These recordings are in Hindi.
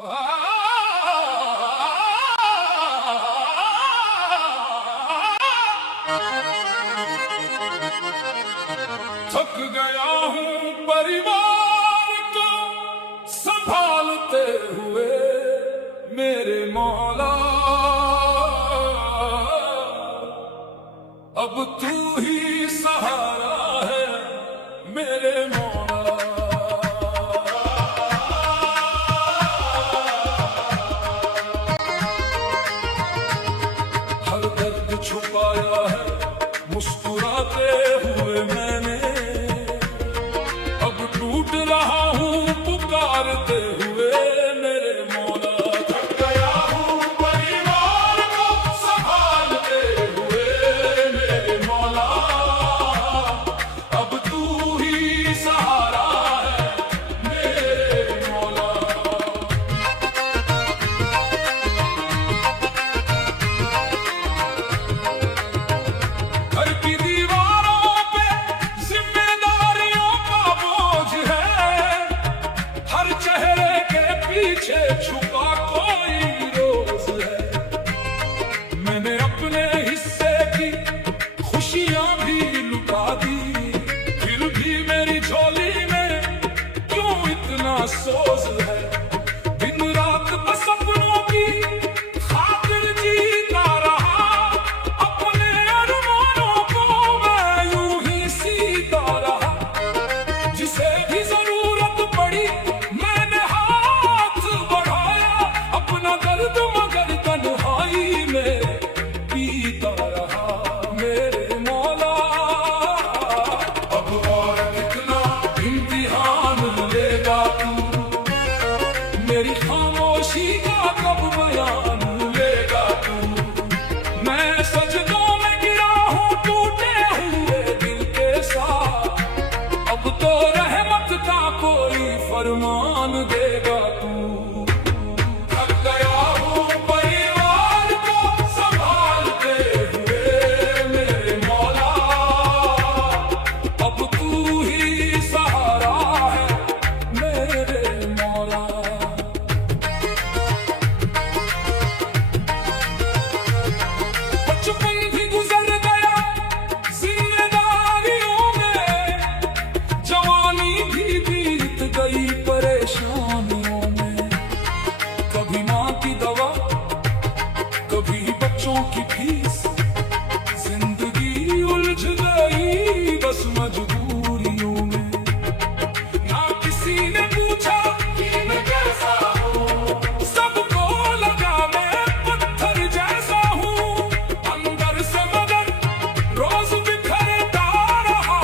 थक गया हूँ परिवार को संभालते हुए मेरे मौला, अब तू ही सहारा है मेरे मौला। हर दर्द छुपाया है मुस्कुराते हुए मैंने, अब टूट रहा हूँ पुकारते हुए मेरे मौला। थक गया हूँ परिवार को संभालते हुए मेरे मौला, अब तू ही सहारा है मेरे मौला। घर की दीवारों पे जिम्मेदारियों का बोझ है, हर चेहरे के पीछे छुपा कोई रोज है। मैंने अपने हिस्से की खुशियां भी लुटा दी, फिर भी मेरी झोली में क्यों इतना सोज है। दिन रात बस सपनों की खातिर जीता रहा, अपने अरमानों को मैं यूं ही सीता रहा। जिसे भी जरूरत पड़ी मैंने हाथ बढ़ाया, अपना दर्द मगर तन्हाई में पीता रहा मेरे मौला। अब और कितना इम्तिहान लेगा तू, मेरी खामोशी का कब बयान लेगा तू। मैं सजदों में गिरा हूँ टूटे हुए दिल के साथ, अब तो रहमत का कोई फरमान देगा तू। थक गया हूँ परिवार को संभालते हुए मेरे मौला, अब तू ही सहारा है मेरे मौला। बचपन भी गुजर गया जिम्मेदारियों में, जवानी भी बीत गई परेशानियों में। कभी माँ की दवा, कभी बच्चों की फीस, जिंदगी उलझ गई बस मजबूरियों में। ना किसी ने पूछा कि मैं कैसा हूँ, सबको लगा मैं पत्थर जैसा हूँ। अंदर से मगर रोज बिखरता रहा,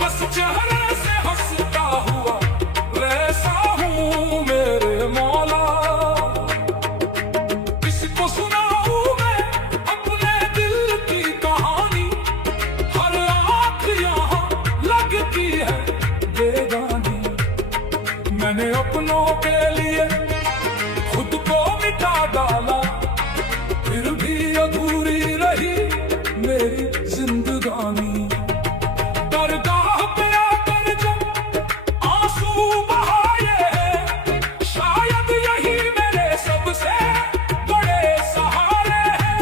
बस चेहरे से हंसता हुआ वैसा हूँ मेरे मौला। किसको सुनाऊँ मैं अपने दिल की कहानी, हर आँख यहाँ लगती है बेगानी। मैंने अपनों के लिए खुद को मिटा डाला, फिर भी अधूरी रही मेरी जिंदगानी। दरगाह पे आकर जब आंसू बहाए हैं, शायद यही मेरे सबसे बड़े सहारे हैं।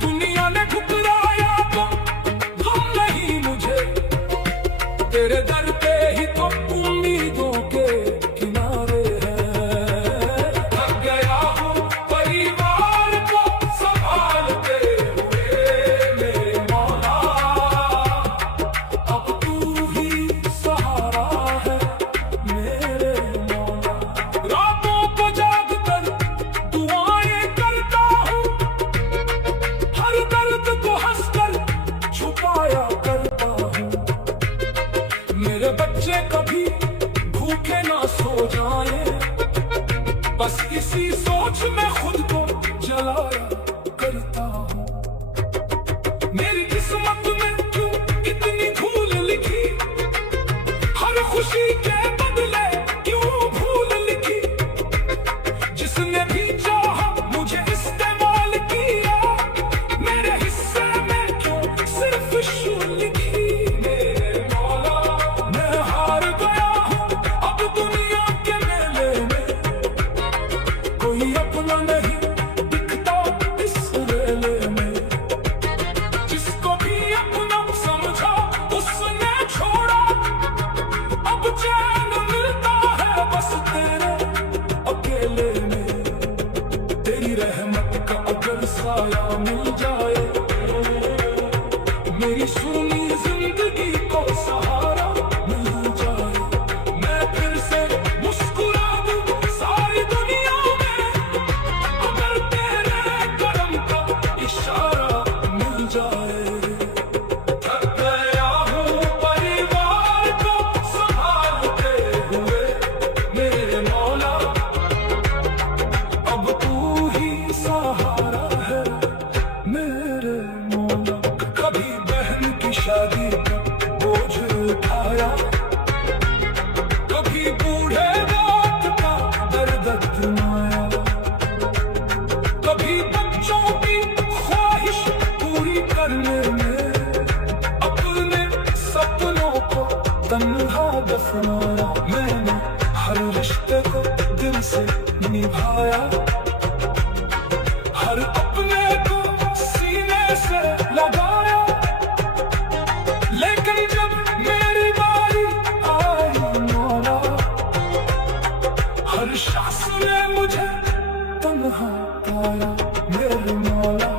दुनिया ने ठुकराया तो गम नहीं मुझे, तेरे दर पे ही तो उम्मीदों के किनारे हैं। थक गया हूँ परिवार को संभालते हुए मेरे मौला, अब तू ही सहारा है मेरे मौला। रातों को जाग कर दुआएं करता हूँ, हर दर्द को हंसकर छुपाया करता हूँ। मेरे बच्चे कभी भूखे ना सो जाए, बस इसी सोच में खुद को जलाया करता हूँ। मेरी किस्मत में क्यों इतनी धूल लिखी, हर खुशी के बदले क्यों भूल लिखी। जिसने भी चाहा मुझे इस्तेमाल किया, मेरे हिस्से में क्यों सिर्फ शूल लिखी। मेरे मौला मैं हार गया हूँ अब दुनिया के मेले में, तन्हा दफनाया मैंने, हर रिश्ते को दिल से निभाया, हर अपने को सीने से लगाया। लेकिन जब मेरी बारी आई मौला, हर शख्स ने मुझे तन्हा पाया मेरे मौला।